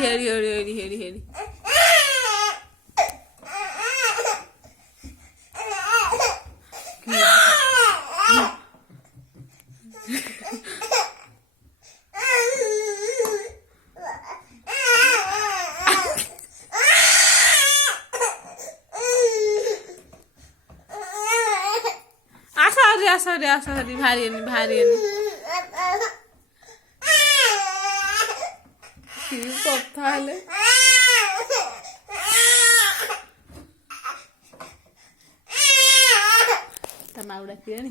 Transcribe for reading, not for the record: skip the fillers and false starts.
Heidi Heidi Heidi Heidi Heidi Heidi आसा भारी भारी କଥା ହେଲେ ତା ମାଉ ଡାକିଲାଣି।